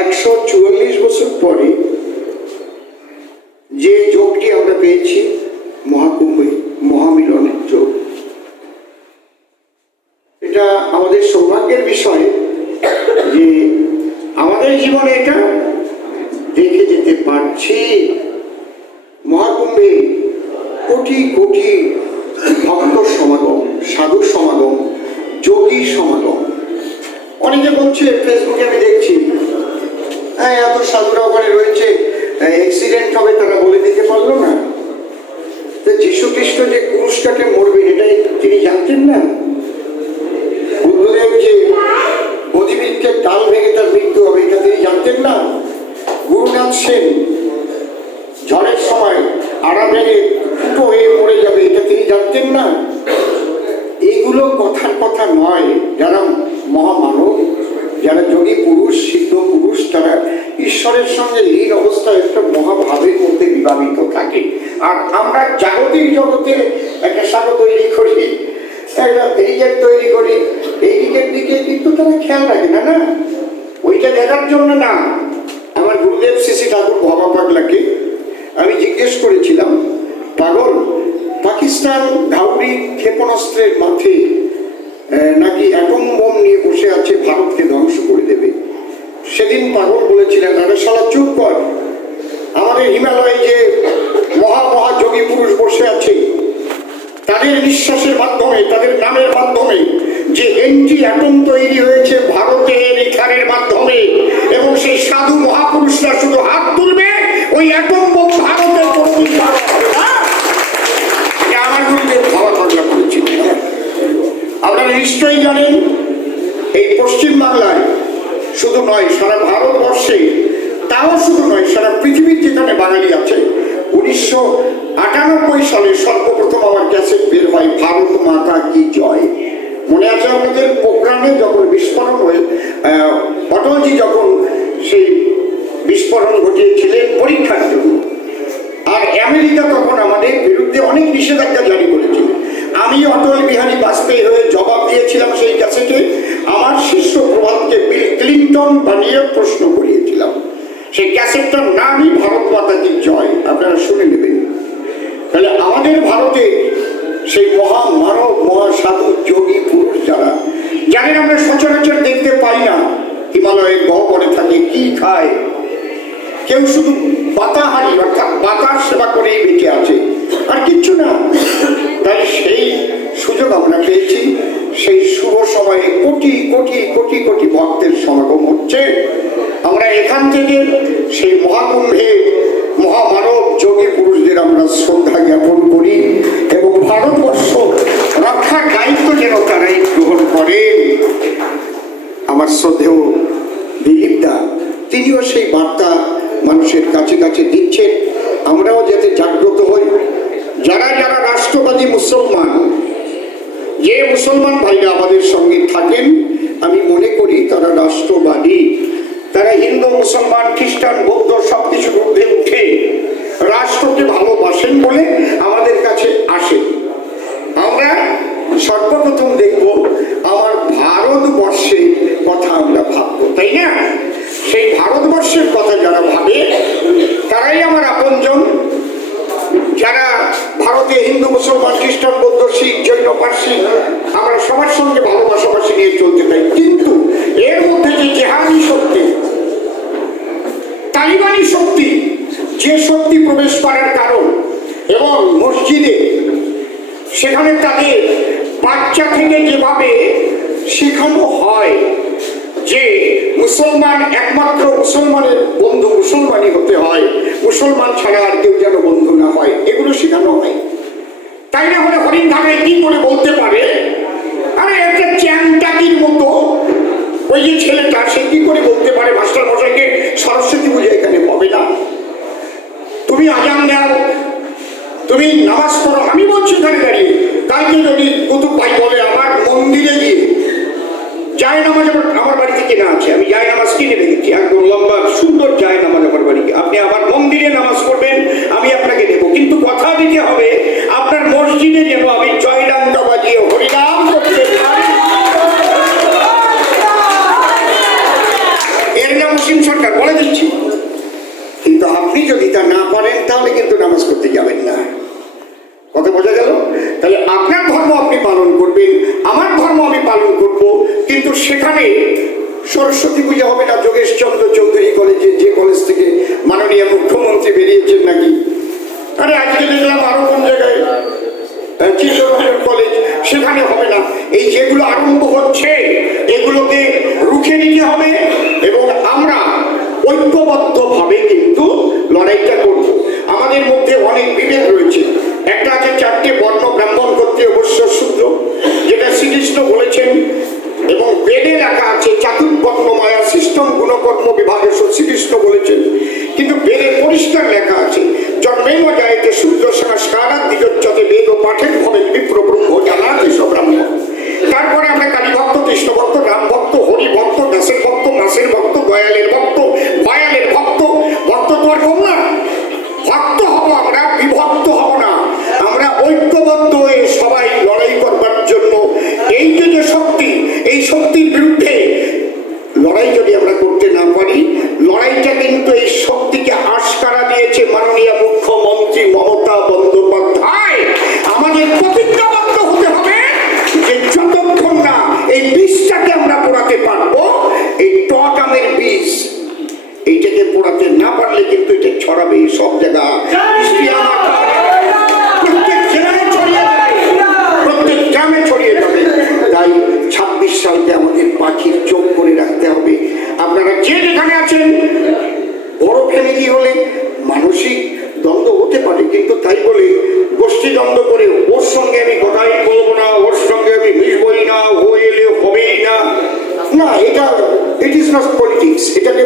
একশো চুয়াল্লিশ বছর পরে যে যোগটি আমরা পেয়েছি, মহাকুম্ভে, মহামিলনের যোগ। এটা আমাদের সৌভাগ্যের বিষয় যে আমাদের জীবনে এটা দেখে যেতে পারছি। মহাকুম্ভে কোটি কোটি ভক্ত সমাগম, সাধু সমাগম, যোগী সমাগম। অনেকে বলছে ফেসবুকে আমি দেখছি হ্যাঁ এত সাধুরা ওখানে রয়েছে? অ্যাক্সিডেন্ট হবে তারা বলে দিতে পারল না। তো যীশু খ্রিস্ট যে ক্রুশ কাটে মরবে, এটাই তিনি জানতেন না? বুদ্ধদেব যে গদিবৃক্ষের ডাল ভেঙে তার মৃত্যু হবে, এটা তিনি জানতেন না? গুরুনাথ সেন ঝড়ের সময় আড়া ভেঙে ফুটো হয়ে পড়ে যাবে, এটা তিনি জানতেন না? এইগুলো কথার কথা নয়। যারা মহামানব, যারা যোগী পুরুষ, সিদ্ধ পুরুষ, তারা ঈশ্বরের সঙ্গে লীন অবস্থা একটা মহাভাবের মধ্যে বিভাবিত থাকে। আর আমরা জাগতিক জগতে একটা সাগর তৈরি করি, একটা ব্যারিকেড তৈরি করি। এই দিকের দিকে কিন্তু তারা খেয়াল রাখে না না? ওইটা দেখার জন্য না। আমার গুরুদেব শ্রী ঠাকুর ভবা পাগলাকে আমি জিজ্ঞেস করেছিলাম, পাগল, পাকিস্তান ঘাউড়ি ক্ষেপণাস্ত্রের মাঠে নাকি অ্যাটম বোম নিয়ে বসে আছে ভারতকে ধ্বংস করে দেবে? সেদিন পাগল বলেছিলেন, আরে শালা, চুপ কর। আমাদের হিমালয়ে যে মহা মহা যোগী পুরুষ বসে আছে, তাদের নিঃশ্বাসের মাধ্যমে, তাদের নামের মাধ্যমে, যে এন্টি অ্যাটম তৈরি হয়েছে ভারতের এখানের মাধ্যমে, এবং সেই সাধু মহাপুরুষরা শুধু হাত তুলবে, ওই অ্যাটম বোম ভারতের প্রতি আমার আপনারা নিশ্চয়ই জানেন, এই পশ্চিম বাংলায় শুধু নয়, সারা ভারতবর্ষে তাও শুধু নয়, সারা পৃথিবীর যেখানে বাঙালি আছে, উনিশশো আটানব্বই সালে সর্বপ্রথম আমার ক্যাসেট বের হয় ভারত মাতা কি জয়। মনে আছে আপনাদের? প্রোগ্রামে যখন বিস্ফোরণ হয়ে অটলজি যখন সেই বিস্ফোরণ ঘটিয়েছিলেন পরীক্ষার জন্য। আর আমেরিকা তখন আমাদের বিরুদ্ধে অনেক নিষেধাজ্ঞা জারি করেছিল আমি অটল বিহারী বাজপেয়ী হয়ে জবাব দিয়েছিলাম সেই ক্যাসেটে। আমার শিষ্য প্রভাতকে ক্লিন্টন বানিয়ে প্রশ্ন করিয়েছিলাম। সেই ক্যাসেটটার নামই ভারত মাতা কি জয়, আপনারা শুনে নেবেন। তাহলে আমাদের ভারতে সেই মহা মানব মহা সাধু যোগী পুরুষ যারা জানেন আমরা সচরাচর দেখতে পাই না হিমালয়ে গহ্বরে থাকে, কি খায়? কেউ শুধু বাতাহারি অর্থাৎ বাতার সেবা করেই বেঁচে আছে, আর কিচ্ছু না। তাই সেই সুযোগ আমরা পেয়েছি। সেই শুভ সময়ে কোটি কোটি কোটি কোটি ভক্তের সমাগম হচ্ছে। আমরা এখান থেকে সেই মহাকুম্ভে মহামানব যোগী পুরুষদের আমরা শ্রদ্ধা জ্ঞাপন করি এবং ভারতবর্ষ রক্ষার দায়িত্ব যেন তারাই গ্রহণ করেন আমার শ্রদ্ধেয় দিলীপ দা তিনিও সেই বার্তা মানুষের কাছে কাছে দিচ্ছেন। আমরাও যাতে জাগ্রত হই। যারা যারা রাষ্ট্রবাদী মুসলমান যে মুসলমান ভাইরা আমাদের সঙ্গে থাকেন, আমি মনে করি তারা রাষ্ট্রবাদী। তারা হিন্দু, মুসলমান, খ্রিস্টান, বৌদ্ধ সবকিছু ঊর্ধ্বে উঠে রাষ্ট্রকে ভালোবাসেন বলে আমাদের কাছে আসেন আমরা সর্বপ্রথম দেখব আমার ভারতবর্ষের কথা আমরা ভাববো, তাই আমরা সবার সঙ্গে ভালোবাসাবাসি নিয়ে চলতে চাই। কিন্তু এর মধ্যে যে জেহাদি শক্তি, তালিবানি শক্তি, যে শক্তি প্রবেশ করার কারণ এবং মসজিদে, সেখানে তাদের বাচ্চা থেকে যেভাবে শেখানো হয় যে মুসলমান একমাত্র মুসলমানের বন্ধু মুসলমানই হতে হয়, মুসলমান ছাড়া আর কেউ যেন বন্ধু না হয়, এগুলো শেখানো হয়। তাই না হলে হরিণ ধামে কি করে বলতে পারে? আরে একটা চ্যাংটাকির মতো। ওই যে ছেলেটা, সে কি করে বলতে পারে? মাস্টার মশাইকে সরস্বতী পূজা এখানে হবে না। তুমি আজান দাও। তুমি নামাজ পড়ো। আমি বলছি এখানে দাঁড়িয়ে। কালকে যদি কুতুব ভাই বলে পালন করবেন আমার ধর্ম আমি পালন করব কিন্তু সেখানে সরস্বতী পূজা হবে না যোগেশ চন্দ্র চৌধুরী কলেজে যে কলেজ থেকে মাননীয় মুখ্যমন্ত্রী বেরিয়েছেন নাকি? আরে আজকে দেখলাম আরও কোন জায়গায়? আহ, কলেজ সেখানে হবে না। এই যেগুলো আরম্ভ হচ্ছে এগুলোকে রুখে নিতে হবে এবং আমরা ঐক্যবদ্ধভাবে কিন্তু লড়াইটা করব। আমাদের মধ্যে অনেক বিভেদ রয়েছে। সিস্টেম গুণকর্ম বিভাগে শ্রীকৃষ্ণ বলেছেন। কিন্তু বেদে পরিষ্কার লেখা আছে, জন্মেন যাইতে সূর্য সংস্কারাত দিগচ্ছতে বেদ পাঠের ভবে বিপ্র ব্রহ্ম জানাতে সব ব্রাহ্মণ তারপরে আমরা কালী ভক্ত কৃষ্ণ ভক্ত রাম ভক্ত হরি ভক্ত দাসের ভক্ত, মাসের ভক্ত, দয়ালের ভক্ত ভয়ালের ভক্ত ভক্ত তো আর কম না। ভক্ত হব আমরা, বিভক্ত ফ্যামিলি হলে মানসিক দ্বন্দ্ব হতে পারে? কিন্তু তাই বলে গোষ্ঠী দ্বন্দ্ব করে ওর সঙ্গে আমি কথাই বলব না, ওর সঙ্গে আমি মিশবই না হয়ে এলে হবেই না। না, এটা ইট ইজ নট পলিটিক্স এটাকে